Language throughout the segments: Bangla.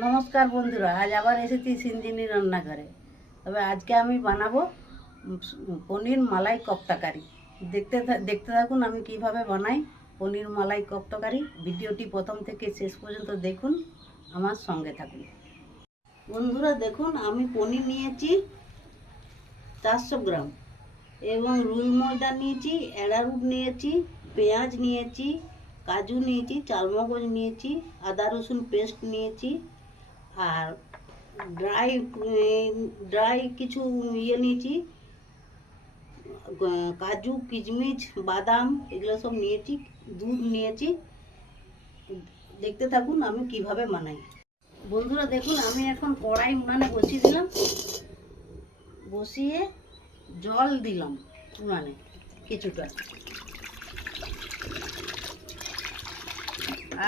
নমস্কার বন্ধুরা, আজ আবার এসেছি সিঞ্জিনি রান্নাঘরে। তবে আজকে আমি বানাবো পনির মালাই কপ্তাকারি। দেখতে দেখতে থাকুন আমি কীভাবে বানাই পনির মালাই কপ্তাকারি। ভিডিওটি প্রথম থেকে শেষ পর্যন্ত দেখুন, আমার সঙ্গে থাকুন। বন্ধুরা, দেখুন, আমি পনির নিয়েছি চারশো গ্রাম এবং রুই ময়দা নিয়েছি অ্যারারুট নিয়েছি, পেঁয়াজ নিয়েছি, কাজু নিয়েছি, চালমগজ নিয়েছি, আদা রসুন পেস্ট নিয়েছি আর ড্রাই ড্রাই কিছু ইয়ে নিয়েছি, কাজু, কিশমিশ, বাদাম, এগুলো সব নিয়েছি, দুধ নিয়েছি। দেখতে থাকুন আমি কীভাবে বানাই। বন্ধুরা দেখুন, আমি এখন কড়াই উনানে বসিয়ে দিলাম। বসিয়ে জল দিলাম উনানে কিছুটা।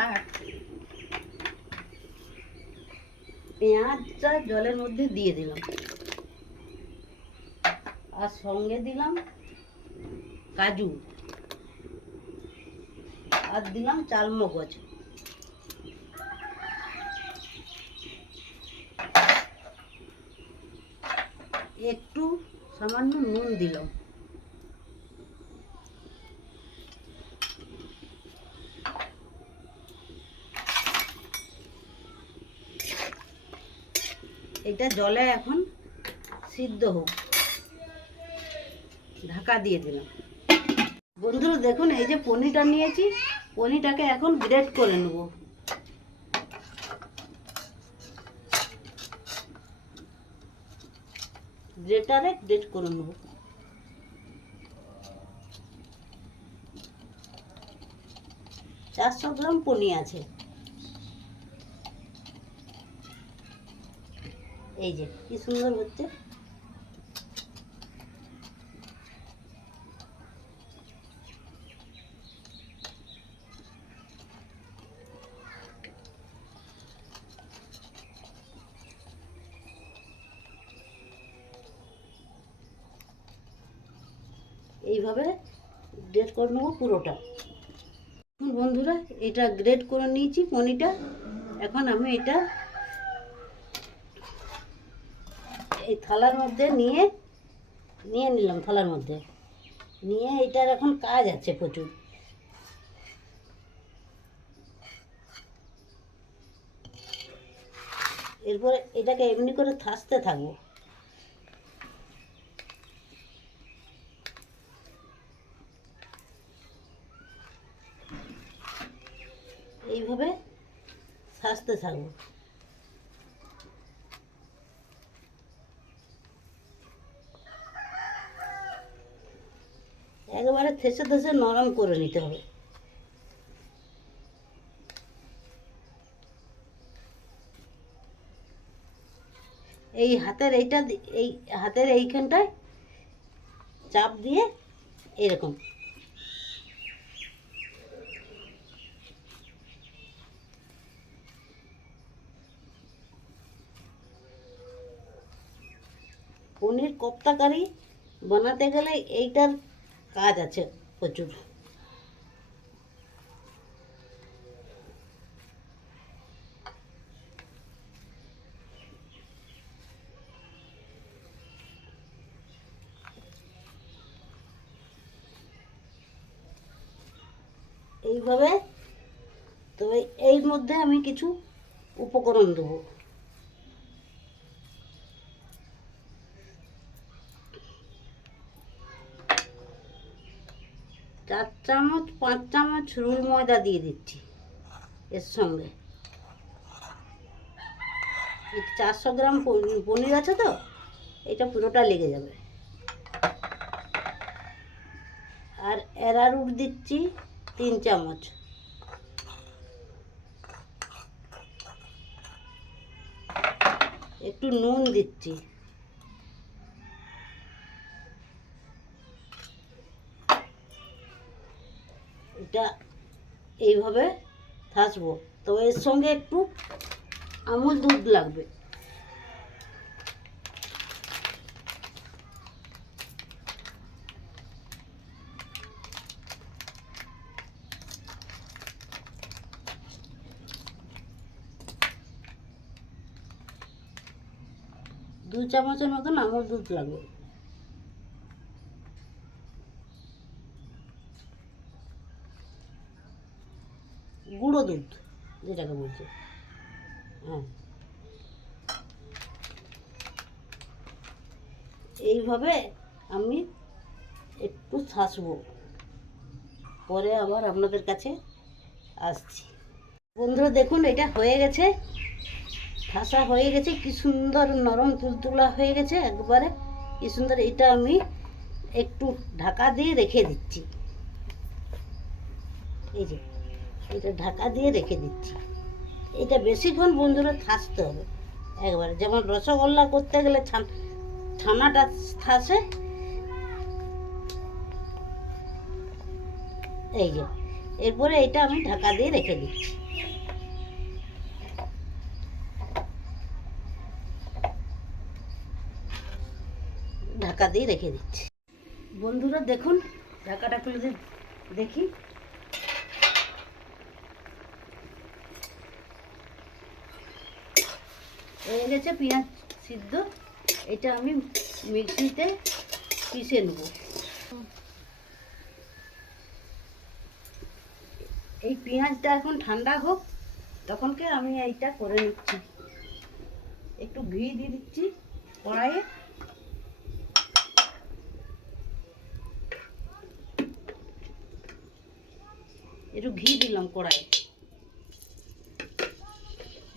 আর পেঁয়াজটা জলের মধ্যে দিয়ে দিলাম। আর সঙ্গে দিলাম কাজু। আর দিলাম চালমগজ একটু সামান্য নুন দিলাম। এটা জলে এখন সিদ্ধ হোক। ঢাকা দিয়ে দিলাম। বন্ধুরা, দেখুন, এই যে পনিরটা নিয়েছি, পনিরটাকে এখন গ্রেট করে নেব। গ্রেটারে গ্রেট করে নেব। চারশো গ্রাম পনির আছে। এই যে, কি সুন্দর হচ্ছে। এইভাবে গ্রেড করে নেব পুরোটা। বন্ধুরা, এটা গ্রেড করে নিয়েছি পনিরটা। এখন আমি এটা এই থালার মধ্যে নিয়ে নিয়ে নিলাম থালার মধ্যে। নিয়ে এটার এখন কাজ আছে প্রচুর। এরপরে এটাকে এমনি করে থাসতে থাকব। এইভাবে থাসতে থাকব একেবারে থেসে থেসে নরম করে নিতে হবে। এই হাতের এইটা এই হাতের এইখানটায় চাপ দিয়ে এরকম। পনির কোপ্তা কারি বানাতে গেলে এইটার কাজ আছে প্রচুর। এইভাবে তবে এর মধ্যে আমি কিছু উপকরণ দেবো। চার চামচ, পাঁচ চামচ রুল ময়দা দিয়ে দিচ্ছি এর সঙ্গে। চারশো গ্রাম পনি- পনির আছে তো, এটা পুরোটা লেগে যাবে। আর অ্যারারুট দিচ্ছি তিন চামচ। একটু নুন দিচ্ছি। এটা এইভাবে থাকব তো এর সঙ্গে একটু আমুল দুধ লাগবে। দু চামচের মতন আমার দুধ লাগবে। গুঁড়ো দুধ, যেটাকে বলছে। হ্যাঁ। এইভাবে আমি একটু ছাসবো। পরে আবার আপনাদের কাছে আসছি। বন্ধুরা, দেখুন, এটা হয়ে গেছে। ঠাসা হয়ে গেছে, কি সুন্দর নরম তুলতুলা হয়ে গেছে। একবারে কি সুন্দর, এটা আমি একটু ঢাকা দিয়ে রেখে দিচ্ছি। এই যে। এটা ঢাকা দিয়ে রেখে দিচ্ছি। এটা বেশিক্ষণ বন্ধুরা থাসতে হবে। একবারে যেমন রসগোল্লা করতে গেলে ছানাটা থাসে। এই যে, এরপরে এটা আমি ঢাকা দিয়ে রেখে দিচ্ছি। ঢাকা দিয়ে রেখে দিচ্ছি। বন্ধুরা দেখুন, ঢাকাটা খুলে দেখি। হয়ে গেছে, পেঁয়াজ সিদ্ধ। এটা আমি মিক্সিতে পিষে নেব। এই পেঁয়াজটা এখন ঠান্ডা হোক তখনকে আমি এইটা করে নিচ্ছি। একটু ঘি দিয়ে দিচ্ছি কড়াইয়ে। একটু ঘি দিলাম কড়াইয়ে।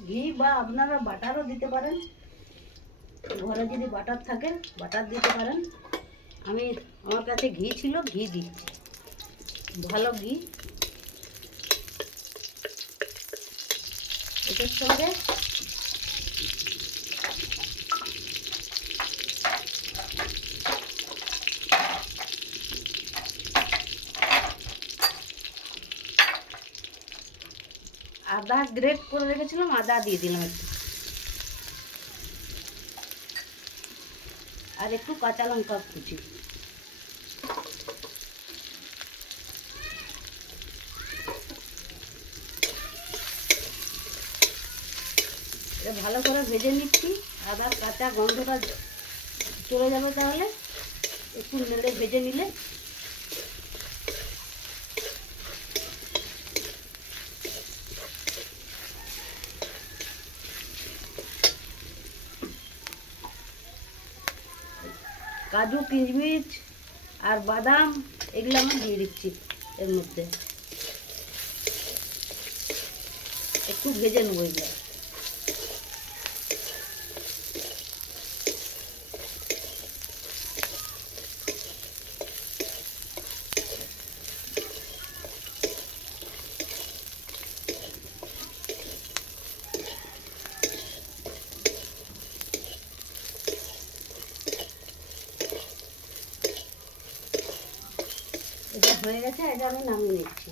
ঘি বা আপনারা বাটারও দিতে পারেন। ঘরে যদি বাটার থাকে, বাটার দিতে পারেন। আমি, আমার কাছে ঘি ছিল, ঘি দিচ্ছি। ভালো ঘি। এটার সঙ্গে আদা গ্রেট করে রেখেছিলাম, আদা দিয়ে দিলাম একটু। আর একটু কাঁচা লঙ্কা কুচি। ভালো করে ভেজে নিচ্ছি, আদা কাঁচা গন্ধটা চলে যাবে তাহলে, একটু নেড়ে ভেজে নিলে কাজু কিচমিচ আর বাদাম এগুলো আমি দিয়ে দিচ্ছি এর মধ্যে। একটু ভেজে নেব এগুলো এটা হয়ে গেছে, এটা আমি নামিয়ে নিচ্ছি।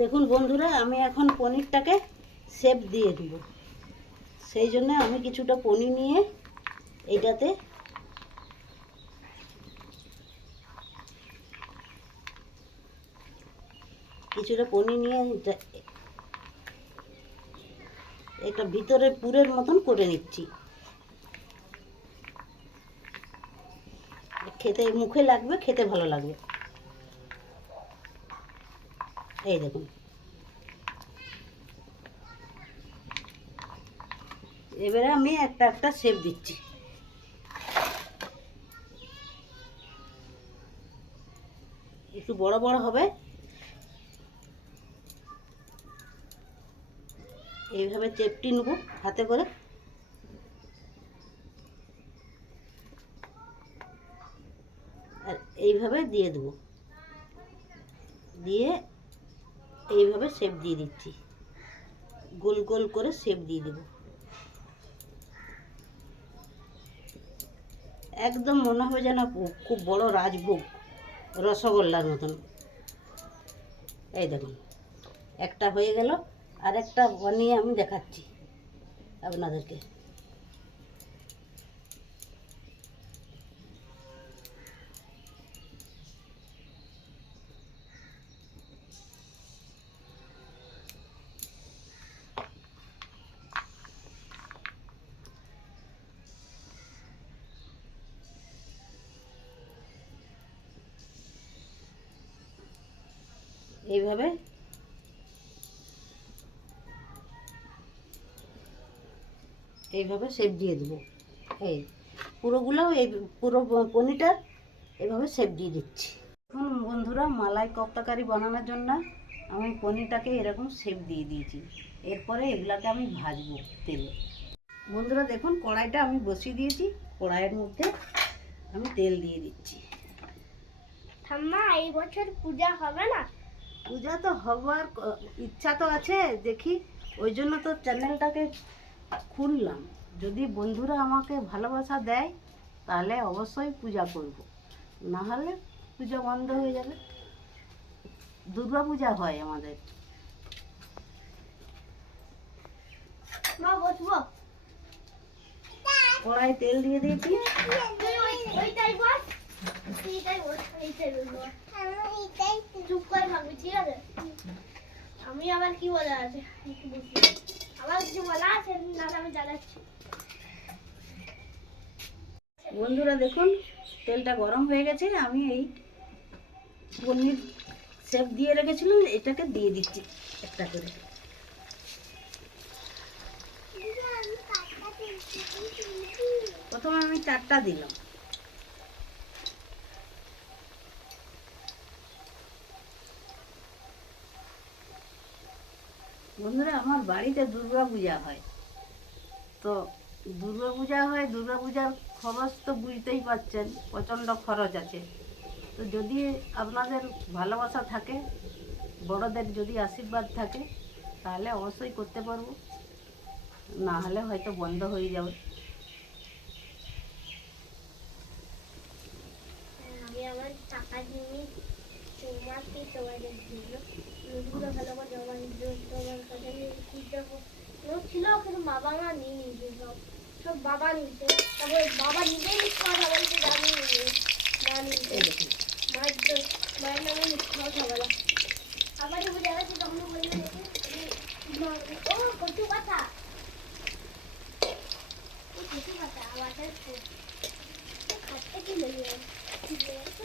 দেখুন বন্ধুরা, আমি এখন পনিরটাকে শেপ দিয়ে দিব। সেই জন্য আমি কিছুটা পনির নিয়ে এইটাতে কিছুটা পনির নিয়ে এটা ভিতরে পুরের মতন করে নিচ্ছি। খেতে মুখে লাগবে, খেতে ভালো লাগবে। এই দেখুন এবারে আমি একটা একটা শেপ দিচ্ছি। একটু বড় বড় হবে। এইভাবে চেপটি নেব হাতে করে। আর এইভাবে দিয়ে দেবো। দিয়ে এইভাবে শেপ দিয়ে দিচ্ছি। গোল গোল করে শেপ দিয়ে দেব। একদম মনে হবে যেন খুব বড় রাজভোগ, রসগোল্লার মতন। এই দেখুন, একটা হয়ে গেল আর একটা বানিয়ে আমি দেখাচ্ছি আপনাদেরকে। এইভাবে। এইভাবে শেপ দিয়ে দেবো। এই পুরোগুলো এই পুরো পনিটার এভাবে শেপ দিয়ে দিচ্ছি। এখন বন্ধুরা মালাই কপ্তাকারি বানানোর জন্য আমি পনিরটাকে এরকম শেপ দিয়ে দিয়েছি। এরপরে এগুলাকে আমি ভাজবো তেলে। বন্ধুরা দেখুন, কড়াইটা আমি বসিয়ে দিয়েছি। কড়াইয়ের মধ্যে আমি তেল দিয়ে দিচ্ছি। ঠাম্মা, এই বছর পূজা হবে না? পূজা তো হবার ইচ্ছা তো আছে, দেখি। ওই জন্য তো চ্যানেলটাকে খুললাম। যদি বন্ধুরা আমাকে ভালোবাসা দেয়, তাহলে অবশ্যই পূজা করব। না হলে পূজা বন্ধ হয়ে যাবে। দুর্গা পূজা হয় আমাদের। কড়াই তেল দিয়ে দিয়েছি। আমি আবার কি বলা আছে? আমার কিছু বলা আছে? আমি বন্ধুরা দেখুন, তেলটা গরম হয়ে গেছে। আমি এই পনির শেপ দিয়ে রেখেছিলাম, এটাকে দিয়ে দিচ্ছি একটা করে। প্রথমে আমি চারটা দিলাম। বন্ধুরা, আমার বাড়িতে দুর্গা পূজা হয়। তো দুর্গা পূজা হয়, দুর্গা পূজার খরচ তো বুঝতেই পারছেন, প্রচণ্ড খরচ আছে। তো যদি আপনাদের ভালোবাসা থাকে, বড়দের যদি আশীর্বাদ থাকে, তাহলে অবশ্যই করতে পারব। না হলে হয়তো বন্ধ হয়ে যাবে। আমি আমার তোমাকে তোমাদের দিল নদীগুলো ভালো করে জমা দিল তোমার কাছে দেবো ছিল কিন্তু বাবা নিয়ে নিয়েছে সব। সব বাবা নিয়েছে। তারপরে বাবা নিজেই মিথ্যা কথা বলছে আমি মা নিয়েছে। মায়ের মায়ের নামে মিথ্যা কথা বলা। আবার বুঝে গেছে তখন বলল ও কচু পাতা। কচু পাতা আবার খাটতে কি লেগে গেছে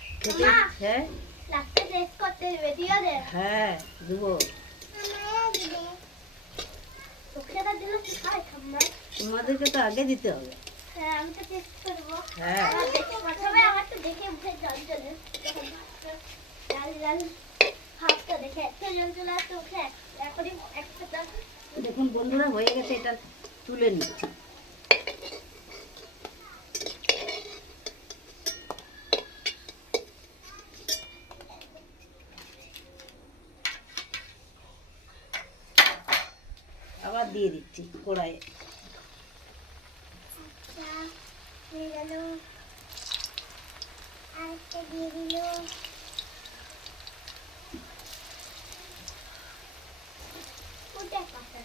হ্যাঁ? হ্যাঁ দেবো। তোমাদেরকে তো আগে দিতে হবে। হ্যাঁ দেখুন বন্ধুরা হয়ে গেছে এটা তুলে নিচ্ছি আবার দিয়ে দিচ্ছি কড়াইয়ে হয়ে গেল আরেকটা দিয়ে দিল ওটা পাতা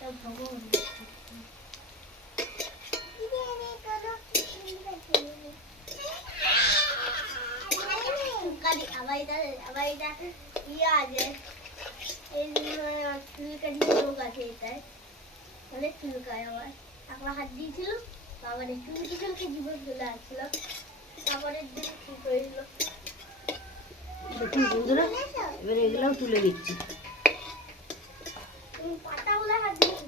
ভগবান চুলকানি আবার এটা আবার এটা ইয়ে আছে এই চুলকানি রোগ আছে এটায় চুলকায় আবার একবার হাত দিয়েছিল একটু চুলকে তারপরে ঠিক তুলে দিচ্ছি।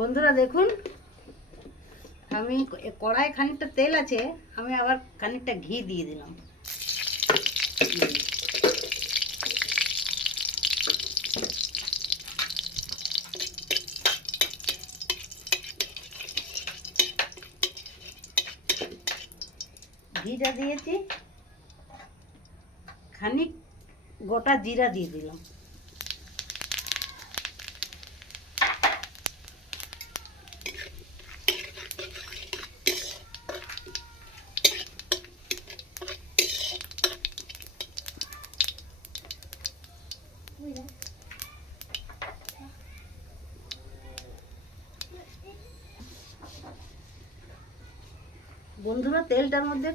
বন্ধুরা দেখুন, আমি কড়াই খানিকটা তেল আছে, আমি আবার খানিকটা ঘি দিয়ে দিলাম। ঘিটা দিয়েছি, খানিক গোটা জিরা দিয়ে দিলাম। বন্ধুরা তেলটার মধ্যে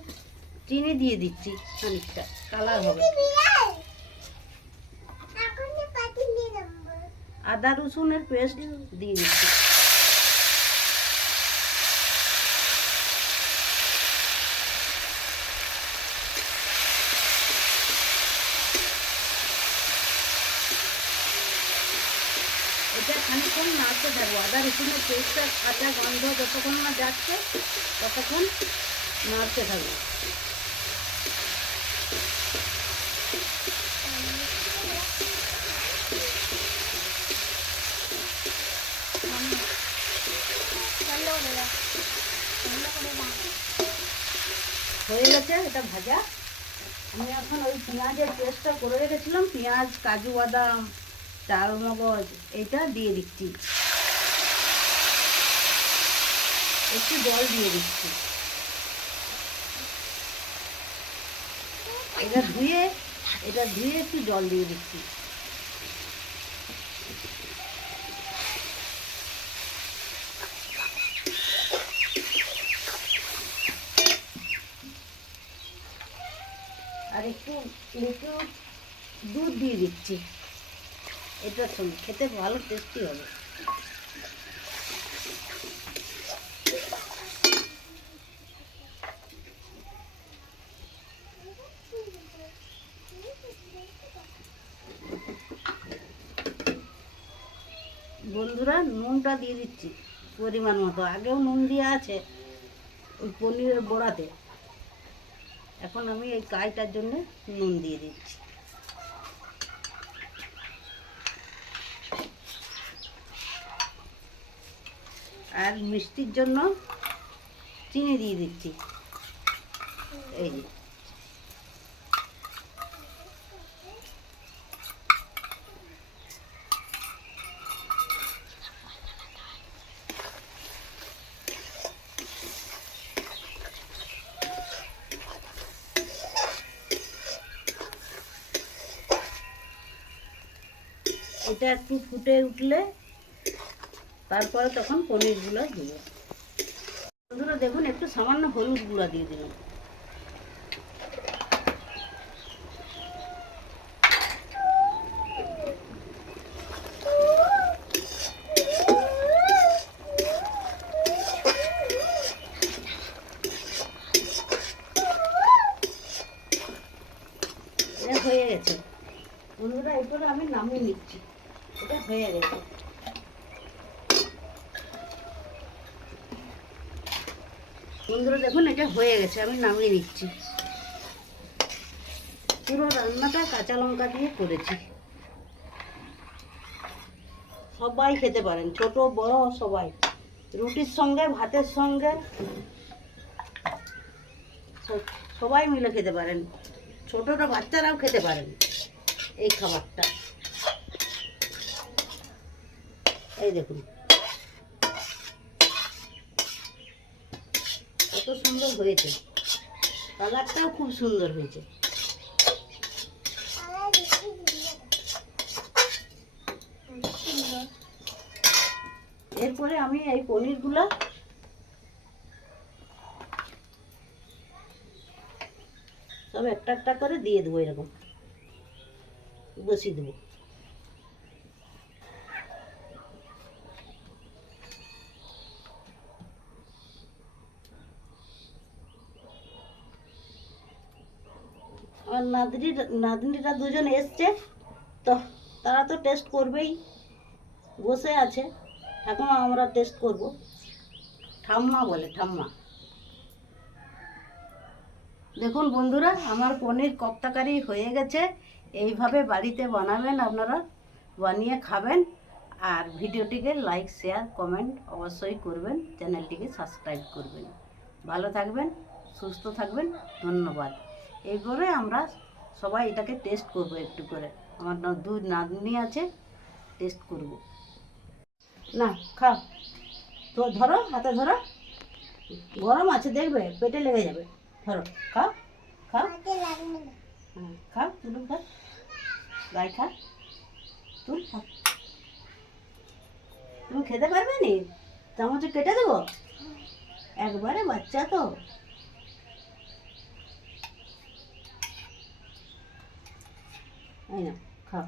চিনি দিয়ে দিচ্ছি খানিকটা কালার হবে। আদা রসুনের পেস্ট দিয়ে দিচ্ছি এটা খানিকক্ষণ নাড়তে থাকব আদা রসুনের পেস্টটা কাঁচা গন্ধ যতক্ষণ না যাচ্ছে, ততক্ষণ নাড়তে থাকব। হয়ে গেছে, এটা ভাজা আমি এখন ওই পেঁয়াজের পেস্টটা করে রেখেছিলাম, পেঁয়াজ, কাজু বাদাম চাল মগজ এইটা দিয়ে দিচ্ছি একটু জল দিয়ে দিচ্ছি। এটা ধুয়ে এটা ধুয়ে একটু জল দিয়ে দিচ্ছি। আর একটু একটু দুধ দিয়ে দিচ্ছি। সঙ্গে খেতে ভালো টেস্টি হবে বন্ধুরা নুনটা দিয়ে দিচ্ছি পরিমাণ মতো। আগেও নুন দেওয়া আছে ওই পনিরের বড়াতে। এখন আমি এই কাইটার জন্য নুন দিয়ে দিচ্ছি। আর মিষ্টির জন্য চিনি দিয়ে দিচ্ছি। এই যে। এটা একটু ফুটে উঠলে তারপরে তখন পনিরগুলো দেবো। বন্ধুরা দেখুন, একটু সামান্য হলুদ গুঁড়া দিয়ে দিলাম এটা হয়ে গেছে বন্ধুরা এরপরে আমি নামিয়ে নিচ্ছি এটা হয়ে গেছে বন্ধুরা দেখুন এটা হয়ে গেছে, আমি নামিয়ে নিচ্ছি। পুরো রান্নাটা কাঁচা লঙ্কা দিয়ে করেছি। সবাই খেতে পারেন, ছোট, বড়, সবাই। রুটির সঙ্গে, ভাতের সঙ্গে সবাই মিলে খেতে পারেন। ছোটটা বাচ্চারাও খেতে পারেন এই খাবারটা। এই দেখুন। কত সুন্দর হয়েছে। কালারটাও খুব সুন্দর হয়েছে। এরপরে আমি এই পনিরগুলো সব একটা একটা করে দিয়ে দেবো এরকম। বসিয়ে দেবো আমার নাতনি নাতনিরা দুজন এসছে। তো তারা তো টেস্ট করবেই। বসে আছে। এখন আমরা টেস্ট করব। ঠাম্মা বলে, ঠাম্মা। দেখুন বন্ধুরা, আমার পনির কপ্তাকারি হয়ে গেছে। এইভাবে বাড়িতে বানাবেন আপনারা, বানিয়ে খাবেন। আর ভিডিওটিকে লাইক শেয়ার কমেন্ট অবশ্যই করবেন। চ্যানেলটিকে সাবস্ক্রাইব করবেন। ভালো থাকবেন, সুস্থ থাকবেন। ধন্যবাদ। এইভাবে আমরা সবাই এটাকে টেস্ট করব একটু করে। আমার দুই নাতনি আছে টেস্ট করব। না খাও। তো ধরো হাতে ধরো। গরম আছে দেখবে পেটে লেগে যাবে। ধরো খাও খাও। হ্যাঁ, খাও তুলুন খা গাই খা তুল খা। তুমি খেতে পারবে নি? চামচে কেটে দেবো? একবারে বাচ্চা তো। এই না খাও।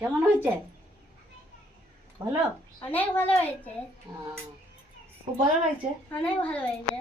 কেমন হয়েছে? ভালো? অনেক ভালো হয়েছে। খুব ভালো লাগছে? অনেক ভালো হয়েছে।